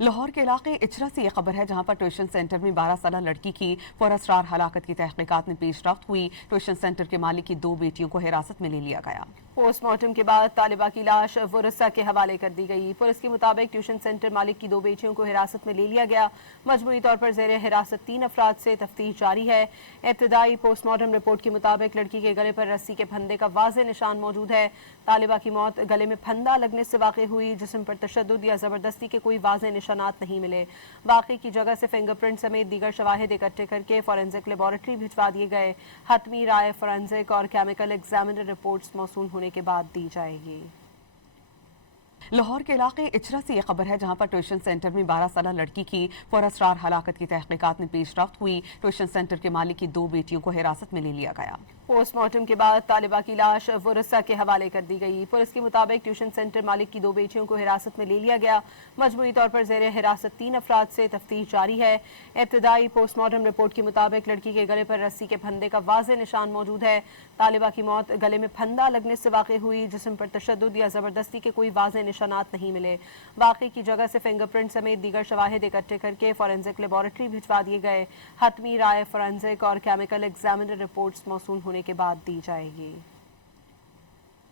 लाहौर के इलाके इचरा से ये खबर है, जहां पर ट्यूशन सेंटर में 12 साल लड़की की पुरअसरार हलाकत की तहकीकात में पेशरफ्त हुई। ट्यूशन सेंटर के मालिक की 2 बेटियों को हिरासत में ले लिया गया। पोस्टमार्टम के बाद तालिबा की लाश वरसा के हवाले कर दी गई। पुलिस के मुताबिक ट्यूशन सेंटर मालिक की 2 बेटियों को हिरासत में ले लिया गया। मजमूई तौर पर ज़ेरे हिरासत 3 अफराद से तफ्तीश जारी है। इब्तदाई पोस्टमार्टम रिपोर्ट के मुताबिक लड़की के गले पर रस्सी के फंदे का वाज़ेह निशान मौजूद है। तालिबा की मौत गले में फंदा लगने से वाक़ई हुई। जिस्म पर तशद्दुद या ज़बरदस्ती के कोई वाज़ेह निशानात नहीं मिले। वाक़ई की जगह से फिंगरप्रिंट समेत दीगर शवाहिद इकट्ठे करके फॉरेंसिक लेबॉरेटरी भिजवा दिए गए। हतमी राय फॉरेंसिक और केमिकल एग्जामिनर रिपोर्ट्स मौसूल होने के बाद दी जाएगी। लाहौर के इलाके इचरा से ये खबर है, जहां पर ट्यूशन सेंटर में 12 साल लड़की की पुरअसरार हलाकत की तहकीकात में पेशरफ्त हुई। ट्यूशन सेंटर के मालिक की 2 बेटियों को हिरासत में ले लिया गया। पोस्टमार्टम के बाद तालिबा की लाश वरसा के हवाले कर दी गई। पुलिस के मुताबिक ट्यूशन सेंटर मालिक की 2 बेटियों को हिरासत में ले लिया गया। मजमूई तौर पर ज़ेरे हिरासत 3 अफराद से तफ्तीश जारी है। इब्तदाई पोस्टमार्टम रिपोर्ट के मुताबिक लड़की के गले पर रस्सी के फंदे का वाज़ेह निशान मौजूद है। तालिबा की मौत गले में फंदा लगने से वाक़ई हुई। जिस्म पर तशद्दुद या ज़बरदस्ती के कोई वाज़ेह निशानात नहीं मिले। वाक़ई की जगह से फिंगरप्रिंट समेत दीगर शवाहिद इकट्ठे करके फॉरेंसिक लेबॉरेटरी भिजवा दिए गए। हतमी राय फॉरेंसिक और केमिकल एग्जामिनर रिपोर्ट्स मौसूल होने के बाद दी जाएगी।